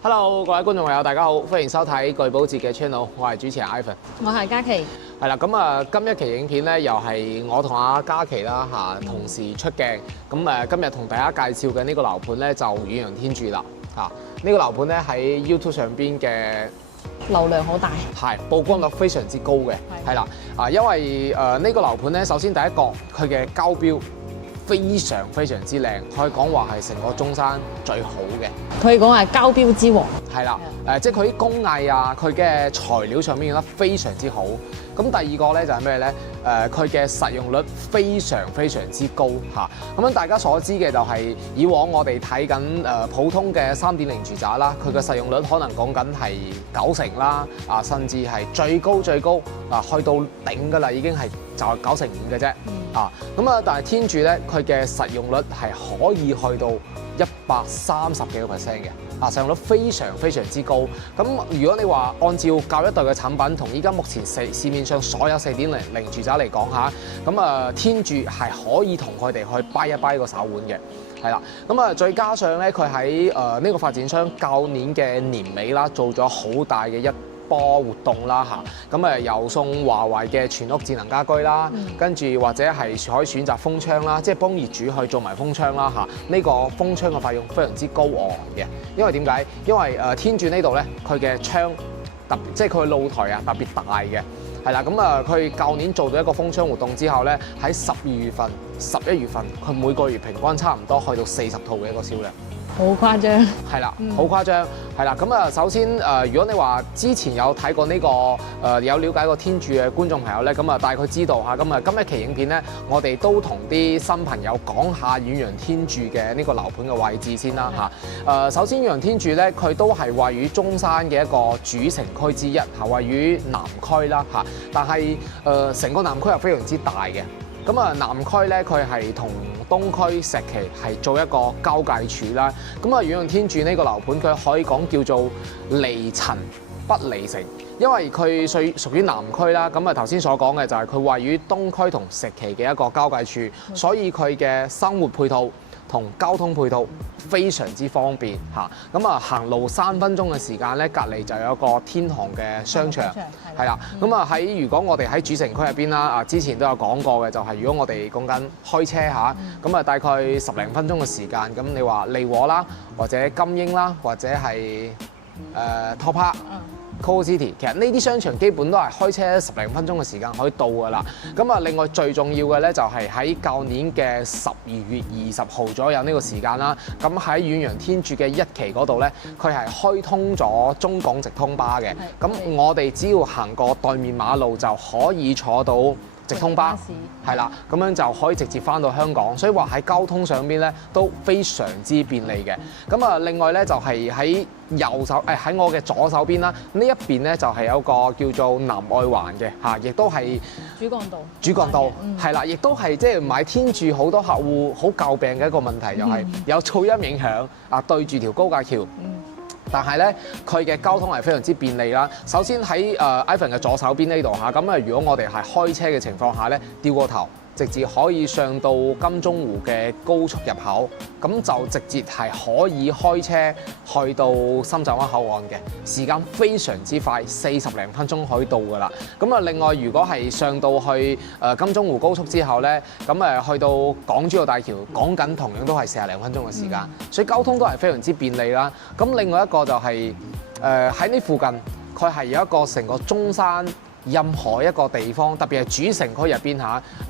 Hello， 各位觀眾朋友，大家好，歡迎收睇巨寶節嘅 channel， 我係主持人 Ivan， 我係嘉琪。係啦，咁今一期影片咧，又係我同阿嘉琪啦同時出鏡。咁今日同大家介紹嘅呢個樓盤咧，就遠洋天鑄啦呢個樓盤咧喺 YouTube 上邊嘅流量好大，係曝光率非常之高嘅，係啦因為呢個樓盤咧，首先第一個佢嘅交標非常之靚，可以講話係成個中山最好嘅，可以講係交標之王。係啦，即係佢啲工藝啊，佢嘅材料上面用得非常之好。咁第二個咧就係咩咧？佢嘅實用率非常之高嚇。咁樣大家所知嘅就係以往我哋睇緊普通嘅3.0住宅啦，佢嘅實用率可能講緊係90%啦，甚至係最高去到頂㗎啦，已經係就係95%嘅啫。但係天鑄咧，佢嘅實用率係可以去到130幾個%嘅。實用率非常之高。咁如果你話按照舊一代嘅產品同依家目前市面上所有4.0住宅嚟講下，咁天鑄係可以同佢哋去掰一掰個手腕嘅，係啦。咁再加上咧，佢喺呢個發展商舊年嘅年尾啦，做咗好大嘅一波活動啦咁又送華為嘅全屋智能家居啦，跟住或者係可以選擇風窗啦，即係幫業主去做埋風窗啦呢個風窗嘅費用非常之高昂嘅，因為點解？因為天鑄呢度咧，佢嘅窗即係佢露台特別大嘅，係啦。咁佢舊年做到一個風窗活動之後咧，喺12月份、11月份，佢每個月平均差唔多去到40套嘅一個銷量。好誇張，係啦，好誇張，係啦。咁首先如果你話之前有睇過呢個有了解過天鑄嘅觀眾朋友咧，咁大概知道嚇。咁今一期影片咧，我哋都同啲新朋友講下遠洋天鑄嘅呢個樓盤嘅位置先啦首先遠洋天鑄咧，佢都係位於中山嘅一個主城區之一位於南區啦但係成個南區係非常之大嘅。咁南區咧，佢係同東區石岐係做一個交界處啦。咁遠洋天鑄呢個樓盤，佢可以講叫做離塵不離城，因為佢屬於南區啦。咁頭先所講嘅就係佢位於東區同石岐嘅一個交界處，所以佢嘅生活配套同交通配套非常之方便行路3分鐘嘅時間咧，隔離就有一個天河嘅商場，係啦。咁如果我哋喺主城區入邊啦，之前都有講過嘅，就係如果我哋講緊開車大概10零分鐘嘅時間，咁你話利和啦，或者金鷹啦，或者係Top Park、Coco City， 其實呢啲商場基本都係開車10零分鐘嘅時間可以到㗎啦。另外最重要嘅咧就係喺舊年嘅12月20號左右呢個時間啦。咁喺遠洋天鑄嘅1期嗰度咧，佢係開通咗中港直通巴嘅。咁我哋只要行過對面馬路就可以坐到直通巴，係啦，咁樣就可以直接返到香港，所以話喺交通上邊咧都非常之便利嘅。另外咧就係喺右手喺我嘅左手邊啦，呢一邊咧就係有個叫做南外環嘅亦都係主幹道，係啦，亦都係即係買天鑄好多客戶好詬病嘅一個問題，就係有噪音影響對住條高架橋。但係咧，佢嘅交通係非常之便利啦。首先喺Ivan 嘅左手邊呢度咁如果我哋係開車嘅情況下咧，掉個頭，直接可以上到金鐘湖嘅高速入口，咁就直接係可以開車去到深圳灣口岸嘅，時間非常之快，40零分鐘可以到㗎啦。另外如果係上到去金鐘湖高速之後咧，去到港珠澳大橋，講緊同樣都係40零分鐘嘅時間，所以交通都係非常之便利啦。另外一個就係喺呢附近，佢係有一個成個中山任何一個地方，特別係主城區入邊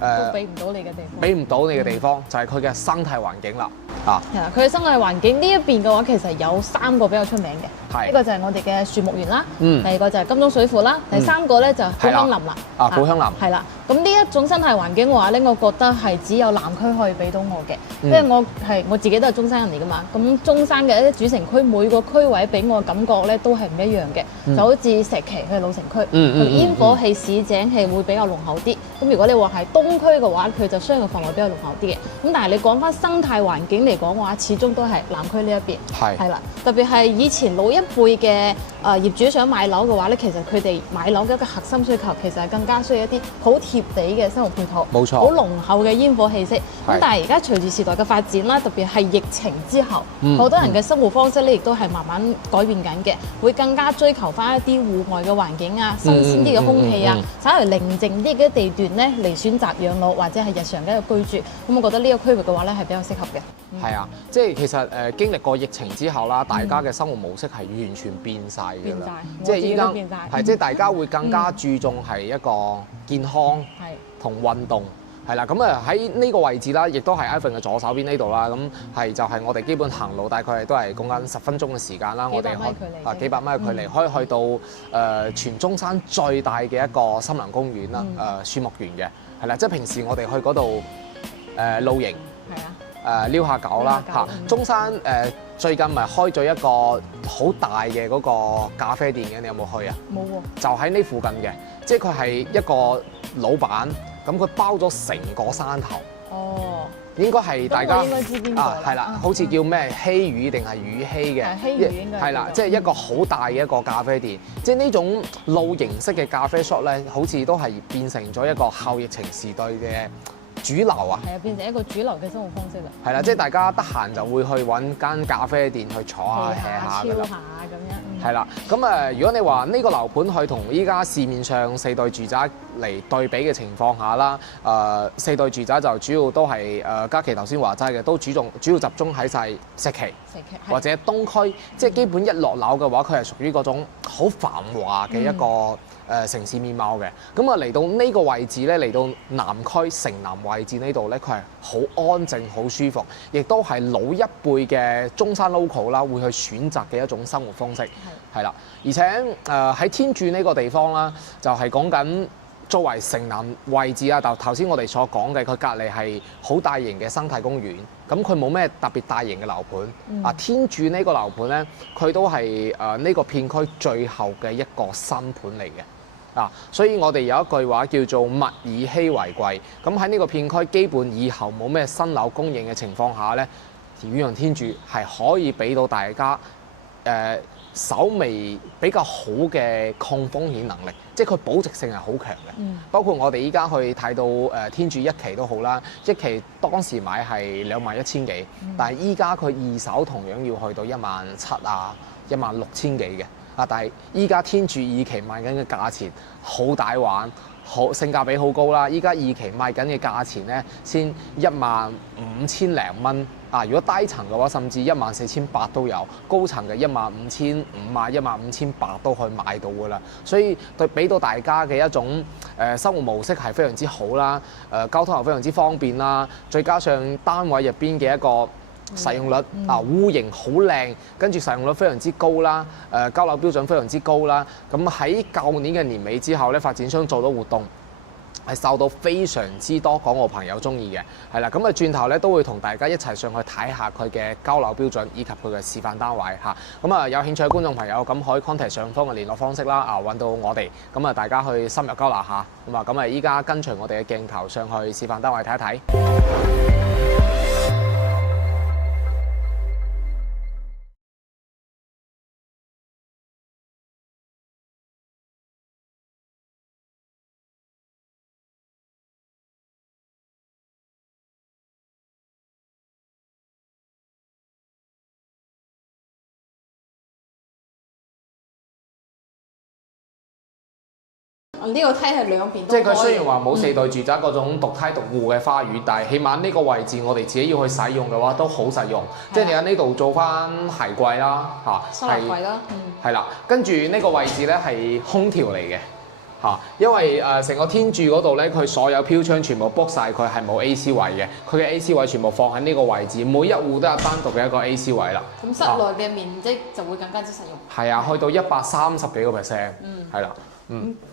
都俾唔到你嘅地方，俾唔到你嘅地方就係佢嘅生態環境啦。係啦，佢嘅生態環境呢一邊嘅話，其實有3個比較出名嘅，一個就係我哋嘅樹木園啦，第二個就係金鐘水庫啦，第3個咧就係寶香林啦。寶香林係啦，咁呢一種生態環境嘅話咧，我覺得係只有南區可以俾到我嘅，因為我自己都係中山人嚟噶嘛。咁中山嘅一啲主城區每個區位俾我嘅感覺咧都係唔一樣嘅，就好似石岐佢係老城區，佢煙火氣、市井氣會比較濃厚啲。咁如果你話係東區嘅話，佢就相對範圍比較濃厚啲嘅。咁但係你講翻生態環境嚟講嘅話，始終都係南區呢一邊係啦。特別係以前老一輩嘅業主想買樓嘅話咧，其實佢哋買樓嘅一個核心需求其實係更加需要一啲好貼貼地嘅生活配套，冇錯，好濃厚嘅煙火氣息。咁但係而家隨住時代嘅發展啦，特別係疫情之後，好多人嘅生活方式咧，亦都係慢慢改變緊嘅，會更加追求翻一啲戶外嘅環境啊，新鮮啲嘅空氣啊，稍為寧靜啲嘅地段咧嚟選擇養老或者係日常嘅一個居住。咁我覺得呢個區域嘅話咧係比較適合嘅。係啊，即係其實經歷過疫情之後啦，大家嘅生活模式係完全變晒㗎啦。即係依家係即係大家會更加注重係一個健康同運動。係啦，咁啊喺呢個位置啦，亦都係 Ivan 嘅左手邊呢度啦。咁係就係我哋基本行路大概都係講緊10分鐘嘅時間啦。我哋幾百米嘅距離，可以去到全中山最大嘅一個森林公園啦，樹木園嘅。係啦，即係平時我哋去嗰度露營，撩下狗啦嚇。中山最近咪開咗一個好大嘅嗰個咖啡店嘅，你有冇去啊？冇喎。就喺呢附近嘅，即係佢係一個老闆。咁佢包咗成個山頭，應該係大家係啦，好似叫咩希魚定係魚希嘅，希魚應該係啦，即係一個好大嘅一個咖啡店，即係呢種露營式嘅咖啡 shop 咧，好似都係變成咗一個後疫情時代嘅主流啊，係啊，變成一個主流嘅生活方式啦。係啦，即係大家得閒就會去揾間咖啡店去坐下、hea 下、超下咁樣。係啦，咁如果你話呢個樓盤去同依家市面上4代住宅嚟對比嘅情況下啦，4代住宅就主要都係嘉琪頭先話齋嘅，都主要集中喺晒石岐或者東區，即係基本一落樓嘅話，佢係屬於嗰種好繁華嘅一個城市面貌嘅。咁啊嚟到呢個位置咧，嚟到南區城南位置呢度咧，佢係好安靜、好舒服，亦都係老一輩嘅中山 local 啦，會去選擇嘅一種生活方式。係啦，而且喺天柱呢個地方啦，就係講緊作為城南位置啊。頭先我哋所講嘅，佢隔離係好大型嘅生態公園，咁佢冇咩特別大型嘅樓盤。天柱呢個樓盤咧，佢都係呢個片區最後嘅一個新盤嚟嘅。所以我哋有一句話叫做物以稀為貴。咁喺呢個片區，基本以後冇咩新樓供應嘅情況下咧，遠洋天柱係可以俾到大家稍微比較好嘅抗風險能力，即係佢保值性係好強嘅。包括我哋依家去睇到天柱一期都好啦，一期當時買係21,000幾，但係依家佢二手同樣要去到17,000啊、16,000幾嘅。但係依家天柱二期賣緊嘅價錢好大玩，好性價比好高啦！依家二期賣緊嘅價錢咧，先15,000零蚊。如果低層嘅話，甚至14,800都有；高層嘅15,500啊、15,800都可以買到㗎啦。所以俾到大家嘅一種生活模式係非常之好啦。交通又非常之方便啦，再加上單位入邊嘅一個使用率戶型好靚，跟住使用率非常之高啦，交樓標準非常之高啦。咁喺舊年嘅年尾之後咧，發展商做到活動，係受到非常之多港澳朋友中意嘅，係啦。咁轉頭咧都會同大家一齊上去睇下佢嘅交樓標準以及佢嘅示範單位嚇。咁有興趣嘅觀眾朋友咁可以 contact 上方嘅聯絡方式啦，揾到我哋，咁大家去深入交流下。咁依家跟隨我哋嘅鏡頭上去示範單位睇一睇。呢個梯係兩邊都，即係佢雖然話冇4代住宅嗰種獨梯獨戶嘅花園，但係起碼呢個位置我哋自己要去使用嘅話都好實用。即係你喺呢度做翻鞋櫃啦，收納櫃啦，係啦。跟住呢個位置咧係空調嚟嘅因為成個天柱嗰度咧，佢所有飄窗全部 book 晒，佢係冇 AC 位嘅。佢嘅 AC 位全部放喺呢個位置，每一戶都有單獨嘅一個 AC 位啦。咁室內嘅面積就會更加之實用。係啊，去到130幾個%，係啦。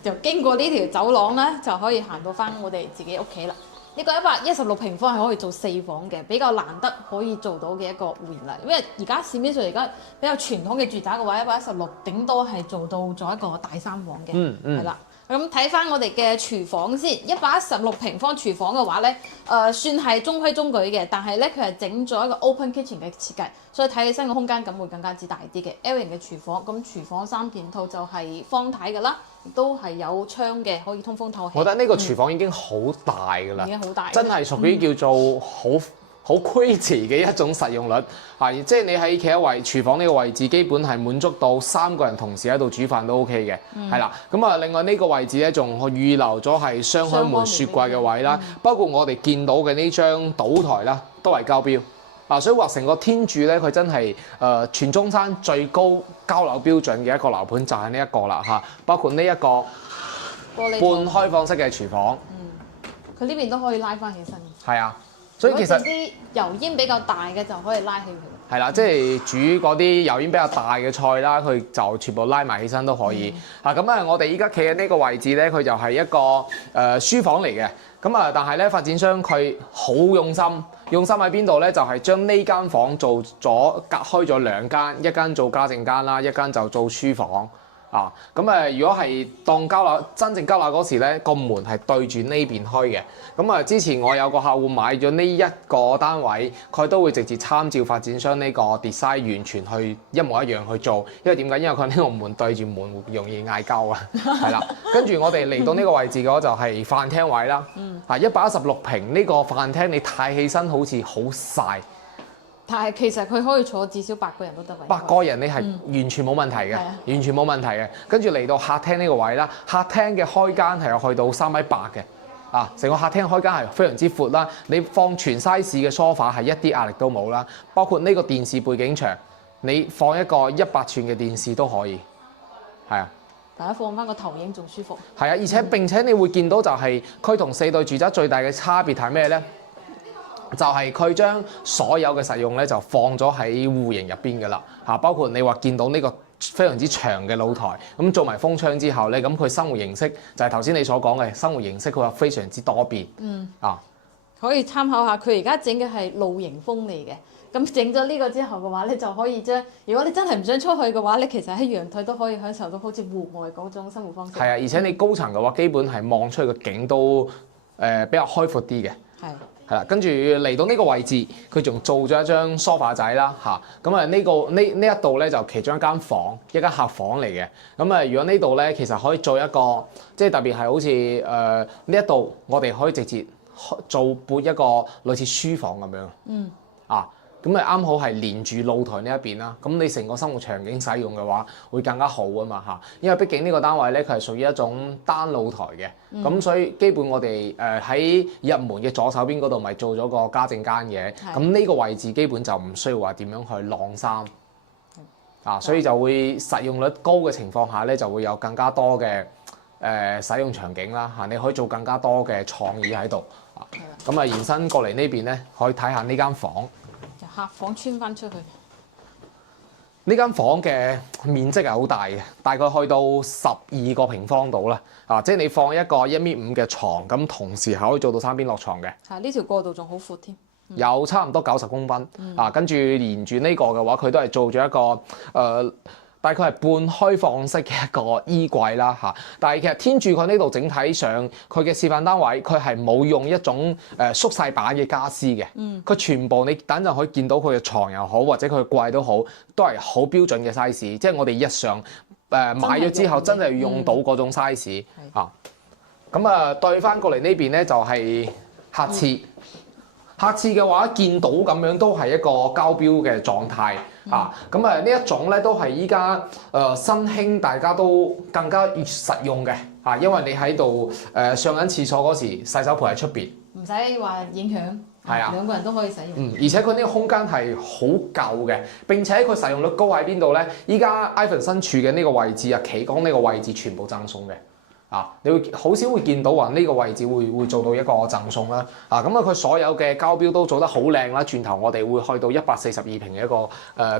就經過呢條走廊咧，就可以行到翻我哋自己屋企啦。呢個116平方係可以做4房嘅，比較難得可以做到嘅一個戶型啦。因為而家市面上而家比較傳統嘅住宅嘅話，116頂多係做到咗一個大3房嘅，係啦。咁睇翻我哋嘅廚房先，116平方廚房嘅話咧，算係中規中矩嘅，但係咧佢係整咗一個 open kitchen 嘅設計，所以睇起身個空間感會更加之大啲嘅 L 型嘅廚房。咁廚房三件套就係方體嘅啦，亦都係有窗嘅，可以通風透氣。我覺得呢個廚房已經好大㗎啦，已經好大，真係屬於叫做好 crazy 嘅一種實用率，係即係你喺企喺廚房呢個位置，基本係滿足到3個人同時喺度煮飯都 OK 嘅，係啦。咁啊，另外呢個位置咧，仲預留咗係雙開門雪櫃嘅位啦，包括我哋見到嘅呢張島台啦，都係交標。所以話成個天柱咧，佢真係全中山最高交樓標準嘅一個樓盤就係呢一個啦嚇，包括呢一個半開放式嘅廚房，佢呢邊都可以拉翻起身。係啊。所以其實啲油煙比較大嘅就可以拉起佢。係啦，即係煮嗰啲油煙比較大嘅菜啦，佢就全部拉埋起身都可以。咁啊，我哋依家企喺呢個位置咧，佢就係一個書房嚟嘅。咁啊，但係咧發展商佢好用心，用心喺邊度咧？就係將呢間房做咗隔開咗2間，一間做家政間啦，一間就做書房。咁如果係當真正交樓嗰時咧，個門係對住呢邊開嘅。咁啊，之前我有個客戶買咗呢一個單位，佢都會直接參照發展商呢個 design 完全去一模一樣去做。因為點解？因為佢呢個門對住門會容易嗌交啊。係啦，跟住我哋嚟到呢個位置嘅話就係飯廳位啦。116平呢個飯廳你睇起身好似好細。但係其實佢可以坐至少8個人都得位。8個人你係完全冇問題嘅，完全冇問題嘅。跟住嚟到客廳呢個位啦，客廳嘅開間係有去到3.8米嘅，成個客廳開間係非常之闊啦。你放全 size 嘅 sofa 係一啲壓力都冇啦，包括呢個電視背景牆，你放一個100寸嘅電視都可以，係啊。大家放翻個投影仲舒服。係啊，而且並且你會見到就係佢同4對住宅最大嘅差別係咩咧？就係佢將所有嘅實用咧就放咗喺戶型入邊㗎啦嚇，包括你話見到呢個非常之長嘅露台，咁做埋封窗之後咧，咁佢生活形式就係頭先你所講嘅生活形式，佢話非常之多變。可以參考下，佢而家整嘅係露營風嚟嘅。咁整咗呢個之後嘅話咧，就可以將如果你真係唔想出去嘅話咧，其實喺陽台都可以享受到好似戶外嗰種生活方式。係啊，而且你高層嘅話，基本係望出去嘅景都比較開闊啲嘅。係啦，跟住嚟到呢個位置，佢仲做咗一張梳化仔啦嚇。咁啊呢一度咧就其中一間房，一間客房嚟嘅。咁啊，如果呢度咧其實可以做一個，即係特別係好似呢一度，我哋可以直接做撥一個類似書房咁樣。咁咪啱好係連住露台呢一邊啦。咁你成個生活場景使用嘅話，會更加好啊嘛嚇。因為畢竟呢個單位咧，佢係屬於一種單露台嘅，咁所以基本我哋喺入門嘅左手邊嗰度咪做咗個家政間嘅。咁呢個位置基本就唔需要話點樣去晾衫所以就會實用率高嘅情況下咧，就會有更加多嘅使用場景啦嚇。你可以做更加多嘅創意喺度咁啊，延伸過嚟呢邊咧，可以睇下呢間房。客房穿翻出去，呢間房嘅面積係好大嘅，大概去到12個平方度啦。即係你放一個1.5米嘅床，咁同時係可以做到3邊落床嘅。呢條過道仲好闊添，有差唔多90公分。跟住連住呢個嘅話，佢都係做咗一個大概係半開放式嘅一個衣櫃啦嚇，但係其實天柱佢呢度整體上佢嘅示範單位，佢係冇用一種縮細版嘅家私嘅，佢全部你等陣可以見到佢嘅床又好，或者佢嘅櫃都好，都係好標準嘅 size，即係我哋日常買咗之後真係要用到嗰種 size 咁啊，對翻過嚟呢邊咧就係客廁，客廁嘅話見到咁樣都係一個交標嘅狀態。咁呢一種咧都係依家新興，大家都更加實用嘅因為你喺度上緊廁所嗰時，洗手盆喺出邊，唔使話影響，兩個人都可以使用。而且佢呢個空間係好夠嘅，並且佢實用率高喺邊度咧？依家 Ivan 身處嘅呢個位置企缸呢個位置全部贈送嘅。你會好少會見到話呢個位置會做到一個贈送啦。咁佢所有嘅交標都做得好靚啦。轉頭我哋會去到142平嘅一個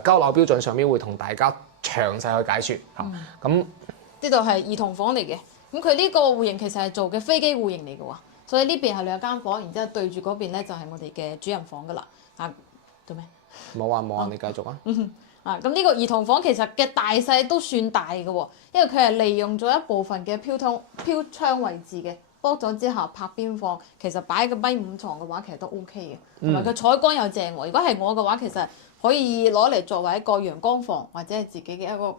交樓標準上面，會同大家詳細去解説。咁呢度係兒童房嚟嘅。咁佢呢個戶型其實係做嘅飛機戶型嚟嘅喎，所以呢邊係兩間房，然之後對住嗰邊咧就係我哋嘅主人房噶啦。做咩？冇啊，你繼續啊。啊，咁呢個兒童房其實嘅大細都算大嘅喎，因為佢係利用咗一部分嘅飄窗位置嘅。剝咗之後拍邊放，其實擺個1.5床嘅話，其實都 OK 嘅，同埋佢採光又正喎。如果係我嘅話，其實可以攞嚟作為一個陽光房，或者係自己嘅一個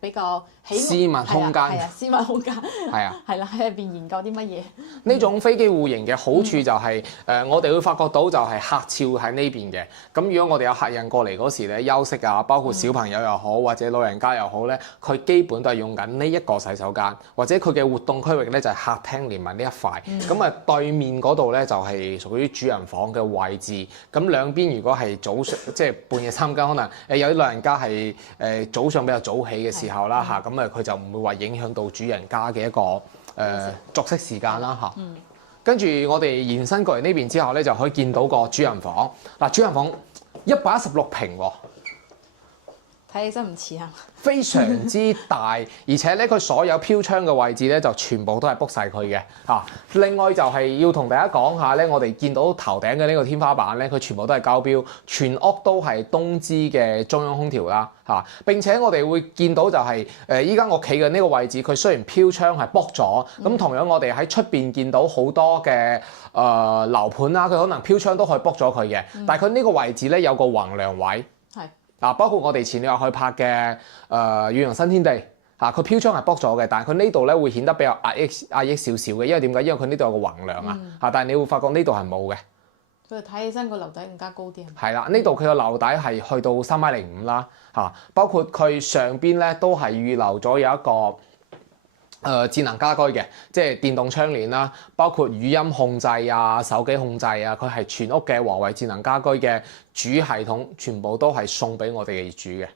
比較私密空間。係啊，私密空間。係啊。係啦，喺入邊研究啲乜嘢？呢種飛機戶型嘅好處就係我哋會發覺到就係客照喺呢邊嘅。咁如果我哋有客人過嚟嗰時咧休息啊，包括小朋友又好或者老人家又好咧，佢基本都係用緊呢一個洗手間，或者佢嘅活動區域咧就係客廳連埋呢一塊。咁啊對面嗰度咧就係屬於主人房嘅位置。咁兩邊如果係早上即係半夜3更，可能有啲老人家係早上比較早起嘅時候啦嚇，咁啊佢就唔會話影響到主人家嘅一個作息時間啦嚇。跟住我哋延伸過嚟呢邊之後咧，就可以見到個主人房。嗱，主人房116平喎。睇起身唔似啊！非常之大，而且咧佢所有飄窗嘅位置咧就全部都係 book 晒佢嘅嚇。另外就係要同大家講下咧，我哋見到頭頂嘅呢個天花板咧，佢全部都係交標，全屋都係東芝嘅中央空調啦嚇。並且我哋會見到就係依家我企嘅呢個位置，佢雖然飄窗係 book 咗，咁同樣我哋喺出邊見到好多嘅樓盤啦，佢可能飄窗都可以 book 咗佢嘅，但係佢呢個位置咧有個橫梁位。嗱，包括我哋前兩日去拍嘅遠洋新天地嚇，佢飄窗係 book 咗嘅，但係佢呢度咧會顯得比較壓抑少少嘅，因為點解？因為佢呢度有個橫梁啊嚇，但係你會發覺呢度係冇嘅。佢睇起身個樓底更加高啲。係啦，呢度佢個樓底係去到3.05米啦嚇，包括佢上邊咧都係預留咗有一個智能家居嘅，即係電動窗簾啦，包括語音控制啊、手機控制啊，佢係全屋嘅華為智能家居嘅主系統，全部都係送俾我哋嘅業主嘅，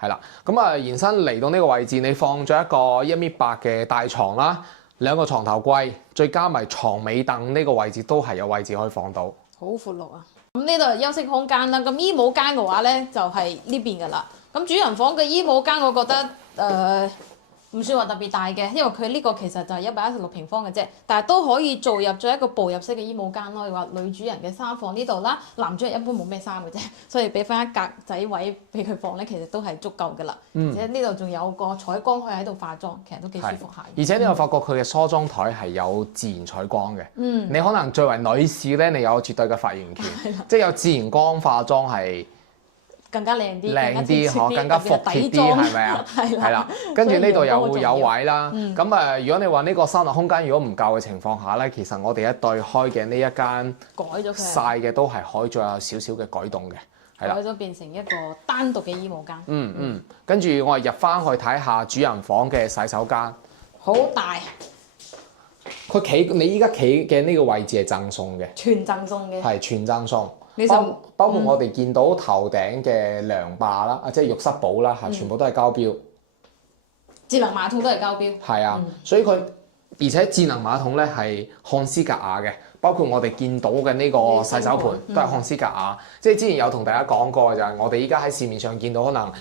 係啦。咁啊，延伸嚟到呢個位置，你放咗一個1.8米嘅大床啦，2個床頭櫃，再加埋床尾凳呢個位置都係有位置可以放到。好闊落啊！咁呢度係休息空間啦，咁衣帽間嘅話咧就係呢邊噶啦。咁主人房嘅衣帽間，我覺得唔算話特別大嘅，因為佢呢個其實就係116平方嘅啫，但係都可以做入咗一個步入式嘅衣帽間咯。你話女主人嘅衫放呢度啦，男主人一般冇咩衫嘅啫，所以俾翻一格仔位俾佢放咧，其實都係足夠噶啦。而且呢度仲有個採光可以喺度化妝，其實都幾舒服下。而且你有發覺佢嘅梳妝台係有自然採光嘅。你可能作為女士咧，你有絕對嘅發言權，即係有自然光化妝係。更加靚啲，更加服帖啲，係咪啊？係啦，跟住呢度有位啦。咁如果你話呢個收納空間如果唔夠嘅情況下咧，其實我哋一對開嘅呢一間改咗佢晒嘅都係可以再有少少嘅改動嘅，係啦。改咗變成一個單獨嘅衣帽間。跟住我哋入翻去睇下主人房嘅洗手間，好大。你依家企嘅呢個位置係贈送嘅，全贈送嘅，係全贈送。包括我哋見到頭頂嘅涼霸啦，即係浴室寶啦嚇，全部都係交標。智能馬桶都係交標。係啊，所以而且智能馬桶咧係漢斯格雅嘅，包括我哋見到嘅呢個洗手盤都係漢斯格雅。即係之前有同大家講過，就係我哋依家喺市面上見到可能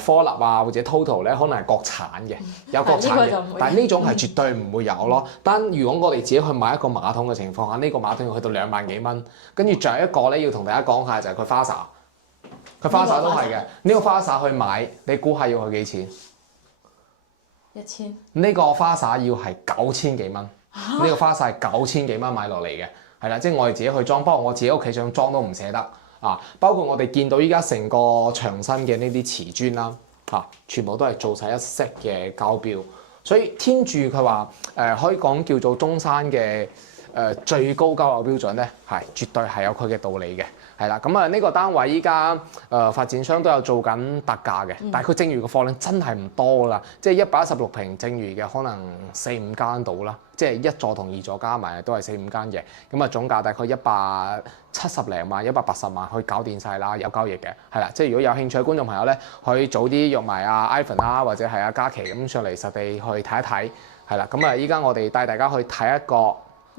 科立啊或者 Total 咧，可能係國產嘅，有國產嘅，但係呢種係絕對唔會有咯。但如果我哋自己去買一個馬桶嘅情況下，呢個馬桶要去到2萬幾蚊。跟住仲有一個咧要同大家講下就係佢花灑，佢花灑都係嘅。呢個花灑去買，你估下要去幾錢？1000。呢個花灑要係9000幾蚊，呢個花灑係9000幾蚊買落嚟嘅，係啦，即係我哋自己去裝。不過我自己屋企想裝都唔捨得啊。包括我哋見到依家成個牆身嘅呢啲瓷磚啦，全部都係做晒一 set 嘅膠標。所以天柱佢話可以講叫做中山嘅最高交樓標準咧，係絕對係有佢嘅道理嘅。係啦，咁呢個單位依家發展商都有做緊特價嘅，但係佢剩餘嘅貨量真係唔多啦，即係116平剩餘嘅可能4-5間到啦，即係一座同二座加埋都係4-5間嘅，咁啊總價大概170零萬、180萬可以搞掂晒啦，有交易嘅，係啦，即係如果有興趣嘅觀眾朋友咧，可以早啲約埋阿 Ivan 啦，或者係阿嘉琪咁上嚟實地去睇一睇，係啦，咁依家我哋帶大家去睇一個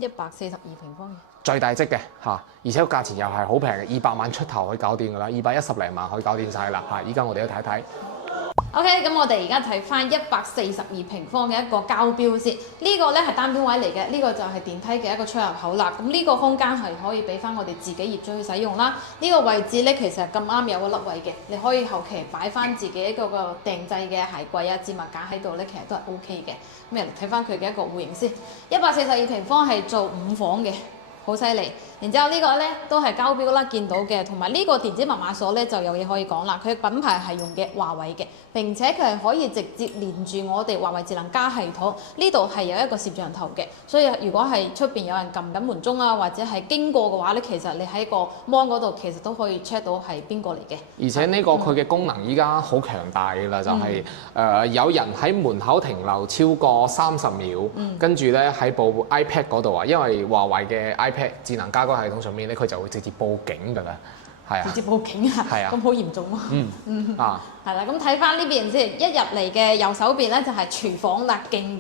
142平方嘅。最大積嘅嚇，而且個價錢又係好平嘅，200萬出頭可以搞掂㗎啦，210零萬可以搞掂晒啦嚇。依家我哋都睇睇。OK， 咁我哋而家睇翻142平方嘅一個交標先。呢個咧係單邊位嚟嘅，呢個就係電梯嘅一個出入口啦。咁呢個空間係可以俾翻我哋自己業主去使用啦。呢個位置咧其實咁啱有個凹位嘅，你可以後期擺翻自己一個訂製嘅鞋櫃啊、置物架喺度咧，其實都係 OK 嘅。咁嚟睇翻佢嘅一個戶型先，142平方係做5房嘅。好犀利，然之後呢個咧都係交標啦，見到嘅，同埋呢個電子密碼鎖咧就有嘢可以講啦。佢品牌係用嘅華為嘅，並且佢係可以直接連住我哋華為智能家系統。呢度係有一個攝像頭嘅，所以如果係出邊有人撳緊門鐘啊，或者係經過嘅話咧，其實你喺個 mon 嗰度其實都可以 check 到係邊個嚟嘅。而且呢個佢嘅功能依家好強大㗎啦，就係有人喺門口停留超過30秒，跟住咧喺部 iPad 嗰度啊，因為華為嘅 iPad智能家居系統上面咧，佢就會直接報警㗎啦，係啊，直接報警啊，係啊，咁好嚴重喎。係啦，咁睇翻呢邊先，一入嚟嘅右手邊咧就係廚房啦，勁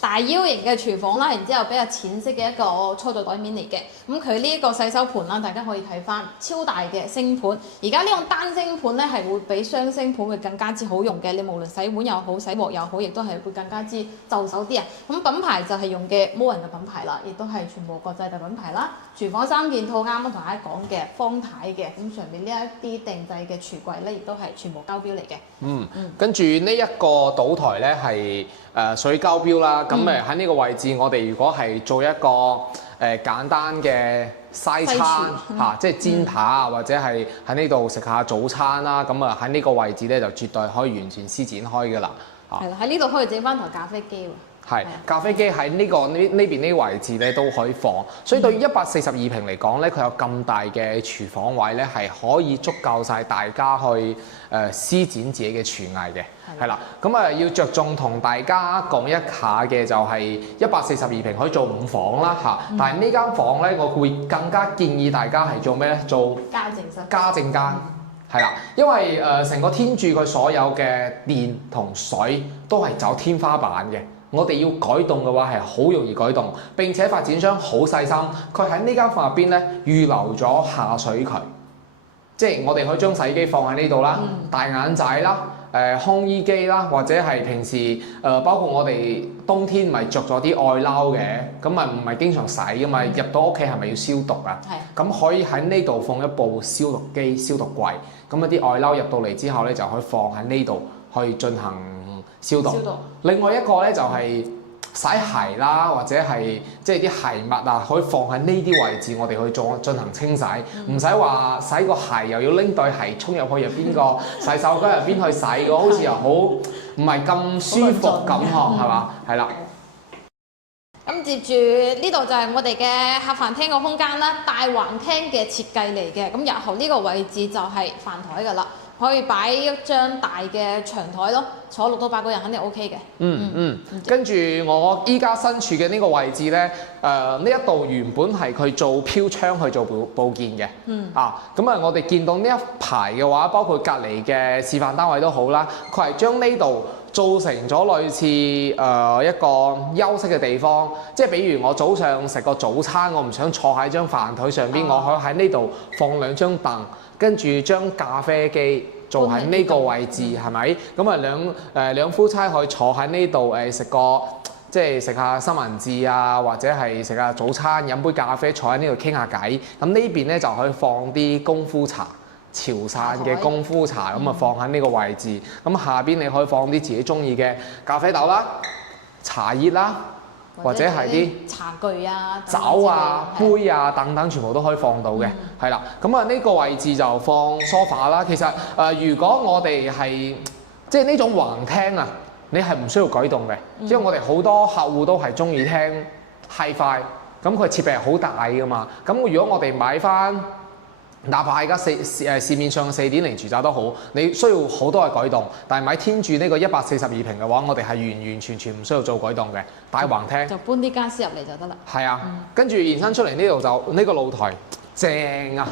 大腰型嘅廚房啦，然之後比較淺色嘅一個操作台面嚟嘅。咁佢呢一個洗手盤啦，大家可以睇翻超大嘅星盤。而家呢個單星盤咧係會比雙星盤會更加之好用嘅。你無論洗碗又好、洗鑊又好，亦都係會更加之就手啲啊。咁品牌就係用嘅摩人嘅品牌啦，亦都係全部國際大品牌啦。廚房3件套啱啱同大家講嘅方太嘅，咁上面呢一啲定製嘅廚櫃咧，亦都係全部交標嚟嘅。跟住呢一個島台咧係屬於交標啦。咁喺呢個位置，我哋如果係做一個簡單嘅西餐嚇，即係煎扒啊，或者係喺呢度食下早餐啦，咁喺呢個位置咧就絕對可以完全施展開㗎啦。係啦，喺呢度可以整翻台咖啡機喎。係咖啡機喺呢邊呢個位置咧都可以放，所以對於142平嚟講咧，佢有咁大嘅廚房位咧，係可以足夠晒大家去施展自己嘅廚藝嘅。係啦，咁要着重同大家講一下嘅就係142平可以做5房啦嚇，但係呢間房咧，我會更加建議大家係做咩咧？做家政室、家政間。係啦，因為成個天柱佢所有嘅電同水都係走天花板嘅。我哋要改動嘅話係好容易改動，並且發展商好細心，佢喺呢間房入邊咧預留咗下水渠，即係我哋可以將洗衣機放喺呢度啦，大眼仔啦、烘衣機啦，或者係平時包括我哋冬天咪着咗啲外褸嘅，咁咪唔係經常洗噶嘛，入到屋企係咪要消毒啊？咁可以喺呢度放一部消毒機、消毒櫃，咁啲外褸入到嚟之後咧就可以放喺呢度去進行消毒。另外一個咧就係洗鞋啦，或者係即係啲鞋襪啊，可以放喺呢啲位置，我哋去進行清洗，唔使話洗個鞋又要拎對鞋衝入去入邊個洗手間入邊去洗嘅，好似又好唔係咁舒服咁嗬，係嘛？係啦。咁接住呢度就係我哋嘅客飯廳個空間啦，大橫廳嘅設計嚟嘅。咁入後呢個位置就係飯台㗎啦。可以擺一張大嘅長台咯，坐6到8個人肯定 OK 嘅。跟住我依家身處嘅呢個位置咧，呢一度原本係佢做飄窗去做佈建嘅。我哋見到呢一排嘅話，包括隔離嘅示範單位都好啦，佢係將呢度做成咗類似一個休息嘅地方，即係比如我早上食個早餐，我唔想坐喺張飯台上邊，我可以喺呢度放2張凳。跟住將咖啡機做喺呢個位置，係咪？咁兩夫妻可以坐喺呢度即係食下三文治啊，或者係食下早餐，飲杯咖啡，坐喺呢度傾下偈。咁呢邊咧就可以放啲功夫茶，潮汕嘅功夫茶，咁放喺呢個位置。咁下邊你可以放啲自己中意嘅咖啡豆啦、茶葉啦。或者係啲茶具啊、酒啊、杯啊等等，全部都可以放到嘅，係啦。呢個位置就放 sofa 啦。其實如果我哋係即係呢種橫廳啊，你係唔需要改動嘅，因為我哋好多客戶都係中意聽 Hi-Fi， 咁佢設備係好大噶嘛。咁如果我哋買翻，哪怕而家市面上4.0住宅都好，你需要好多嘅改動，但係買天柱呢個142平嘅話，我哋係完全唔需要做改動嘅，大橫廳就搬啲傢俬入嚟就得啦。係啊，跟住延伸出嚟呢度就呢個露台正啊，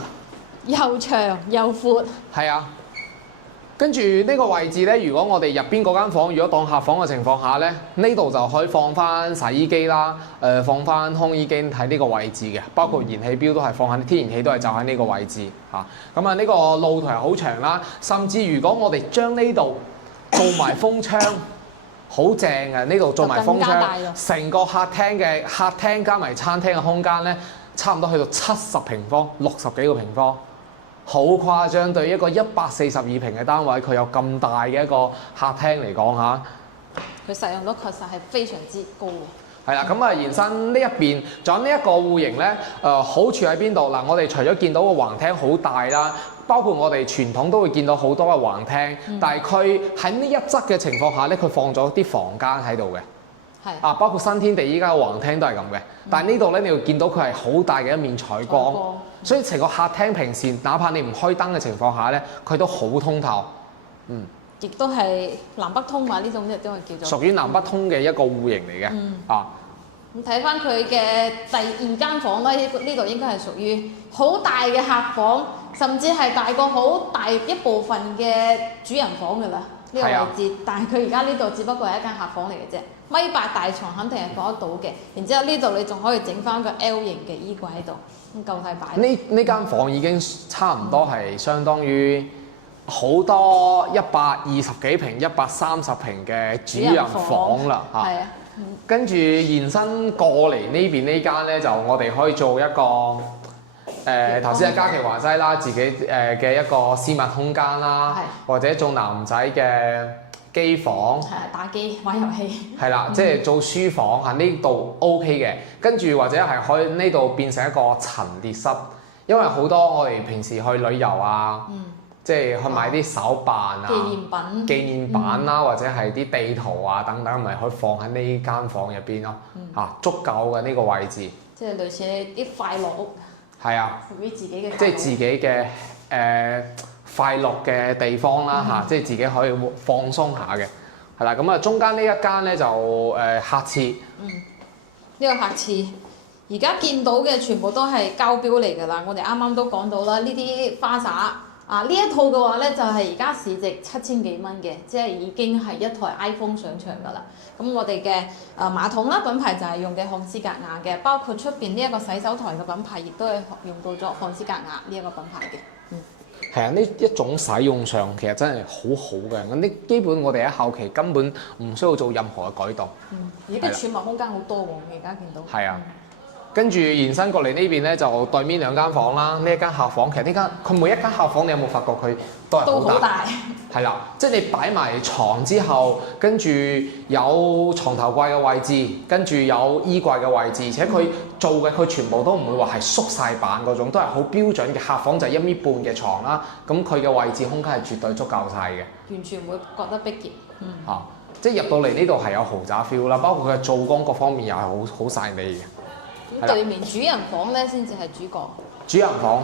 又長又闊。係啊，跟住呢個位置咧，如果我哋入邊嗰間房，如果當客房嘅情況下咧，呢度就可以放翻洗衣機啦，放翻烘衣機喺呢個位置嘅，包括燃氣錶都係放喺天然氣都係就喺呢個位置嚇。咁啊，呢個露台好長啦，甚至如果我哋將呢度做埋風窗，好正嘅，呢度做埋風窗，成個客廳加埋餐廳嘅空間咧，差唔多去到70平方，60幾個平方。好誇張，對一個142平嘅單位，佢有咁大嘅一個客廳嚟講嚇，佢實用率確實係非常之高嘅。係啦，咁啊延伸呢一邊，仲有呢一個戶型咧，好處喺邊度嗱？我哋除咗見到個橫廳好大啦，包括我哋傳統都會見到好多嘅橫廳，但係佢喺呢一側嘅情況下咧，佢放咗啲房間喺度嘅。係啊，包括新天地依家嘅橫廳都係咁嘅，但係呢度咧，你會見到佢係好大嘅一面採光，所以成個客廳平時哪怕你唔開燈嘅情況下咧，佢都好通透。亦都係南北通嘛，呢種都係叫做屬於南北通嘅一個戶型嚟嘅。咁睇翻佢嘅第2間房咧，呢度應該係屬於好大嘅客房，甚至係大過好大一部分嘅主人房㗎啦。呢個位置，但係佢而家呢度只不過係一間客房嚟嘅啫，1.8米大床肯定係放得到嘅。然之後呢度你仲可以整翻個 L 型嘅衣櫃喺度，咁夠晒擺。呢間房已經差唔多係相當於好多120幾平、130平嘅主人房啦嚇。係啊。跟住延伸過嚟呢邊呢間咧，就我哋可以做一個頭先阿嘉琪話齋啦，自己嘅一個私密空間啦，或者做男仔嘅機房，打機玩遊戲，係啦，即係做書房嚇，呢度 OK 嘅。跟住或者係可以呢度變成一個陳列室，因為好多我哋平時去旅遊啊，即係去買啲手辦啊、紀念品啦，或者係啲地圖啊等等，咪可以放喺呢間房入邊咯嚇，足夠嘅呢個位置。即係類似啲快樂屋。係啊，屬於自己嘅，即係自己嘅快樂嘅地方啦嚇，即係自己可以放鬆下嘅，係啦。咁啊，中間呢一間咧就客廁。呢個客廁而家見到嘅全部都係膠標嚟㗎啦。我哋啱啱都講到啦，呢啲花灑啊，呢一套嘅話咧就係而家市值7000幾蚊嘅，即係已經係一台 iPhone 上場㗎啦。咁我哋嘅馬桶啦，品牌就係用嘅漢斯格雅嘅，包括出邊呢一個洗手台嘅品牌，亦都係用到咗漢斯格雅呢一個品牌嘅。係啊，呢一種使用上其實真係好好嘅。咁呢基本我哋喺後期根本唔需要做任何嘅改動。而家儲物空間好多喎，我而家見到。係啊。跟住延伸過嚟呢邊咧，就對面2間房啦。呢一間客房，其實呢間佢每一間客房，你有冇發覺佢都係好大？係啦，即係你擺埋床之後，跟住有床頭櫃嘅位置，跟住有衣櫃嘅位置，而且佢做嘅佢全部都唔會話係縮晒版嗰種，都係好標準嘅客房，就係1.5米嘅床啦。咁佢嘅位置空間係絕對足夠晒嘅，完全唔會覺得逼傑。即係入到嚟呢度係有豪宅 feel 啦，包括佢嘅做工各方面又係好晒味嘅。咁對面主人房咧先至係主角。主人房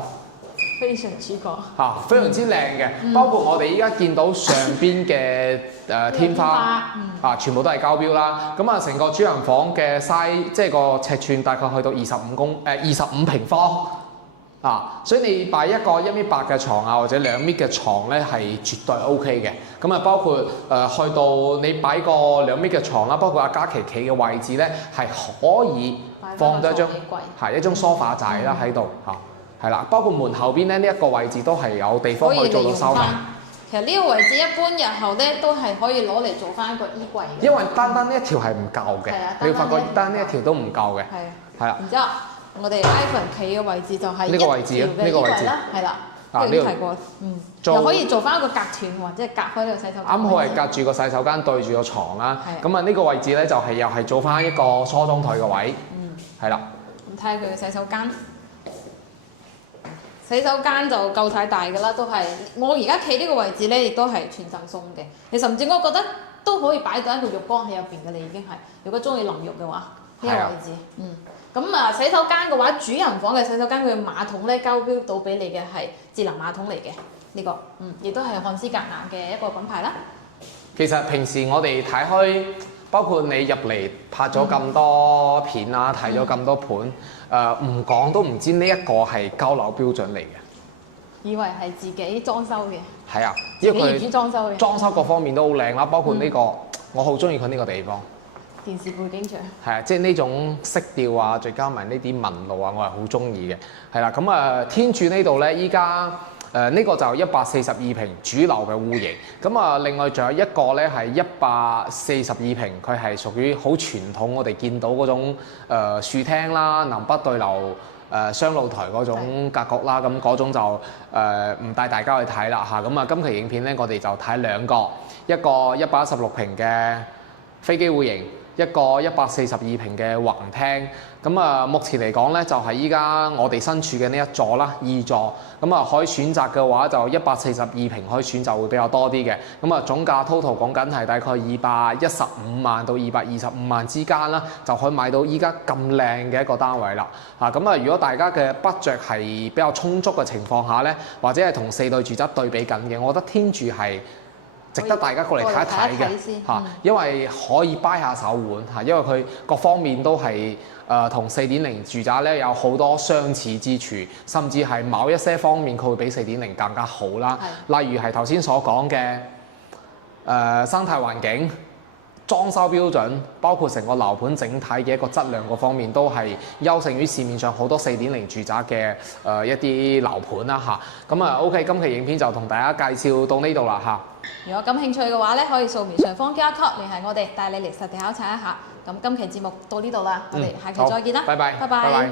非常主角嚇，非常之靚嘅。包括我哋依家見到上邊嘅天花全部都係膠標啦。咁啊，成個主人房嘅 size 即係個尺寸大概去到25平方所以你擺一個1.8米嘅床啊，或者2米嘅床咧係絕對 OK 嘅。咁啊，包括去到你擺個2米嘅床啦，包括阿嘉琪企嘅位置咧係可以放咗一張梳化仔啦喺度係啦，包括門後邊咧呢一個位置都係有地方可以做到收納。其實呢個位置一般日後咧都係可以攞嚟做翻一個衣櫃。因為單呢一條係唔夠嘅，你會發覺單呢一條都唔夠嘅。係啦。然之後我哋 Ivan 企嘅位置就係呢個位置啦，呢個位置啦，係啦。呢度提過，又可以做翻一個隔斷或者隔開呢個洗手間。啱好係隔住個洗手間對住個床啦。咁啊呢個位置咧就係又係做翻一個梳妝台嘅位。係啦。咁睇下佢嘅洗手間。洗手間就夠晒大㗎啦，都係我而家企呢個位置咧，亦都係全贈送嘅。你甚至我覺得都可以擺到一個浴缸喺入邊嘅，你已經係。如果中意淋浴嘅話，呢個位置，咁啊洗手間嘅話，主人房嘅洗手間佢嘅馬桶咧交標到俾你嘅係智能馬桶嚟嘅，呢個，亦都係漢斯格雅嘅一個品牌啦。其實平時我哋睇開，包括你入嚟拍咗咁多片啦，睇咗咁多盤。唔講都唔知呢一個係交樓標準嚟嘅。以為係自己裝修嘅。係啊，因為業主裝修嘅。裝修各方面都好靚啦，包括呢個，我好中意佢呢個地方。電視背景牆。係啊，即係呢種色調啊，再加埋呢啲紋路啊，我係好中意嘅。係啦，咁啊天柱呢度咧，依家呢個就142平主流嘅戶型。咁啊，另外仲有一個咧係142平，佢係屬於好傳統，我哋見到嗰種樹廳啦、南北對流雙露台嗰種格局啦。咁嗰種就唔帶大家去睇啦嚇。咁啊，今期影片咧，我哋就睇兩個，一個116平嘅飛機戶型，一個142平嘅橫廳。咁啊，目前嚟講咧，就係依家我哋身處嘅呢一座啦，2座。咁啊，可以選擇嘅話，就142平可以選擇會比較多啲嘅。咁啊，總價 total 講緊係大概215萬到225萬之間啦，就可以買到依家咁靚嘅一個單位啦。咁啊，如果大家嘅 budget 係比較充足嘅情況下咧，或者係同4類住宅對比緊嘅，我覺得天柱係值得大家過嚟睇一睇嘅，因為可以掰下手腕，因為佢各方面都係同4.0住宅咧有好多相似之處，甚至係某一些方面佢會比4.0更加好啦。例如係頭先所講嘅生態環境、裝修標準，包括成個樓盤整體嘅一個質量嗰方面，都係優勝於市面上好多4.0住宅嘅一啲樓盤啦嚇。咁啊 OK， 今期影片就同大家介紹到呢度啦嚇。如果感興趣嘅話咧，可以掃描上方 QR code聯繫我哋，帶你嚟實地考察一下。咁今期節目到呢度啦，我哋下期再見啦，拜拜，拜拜。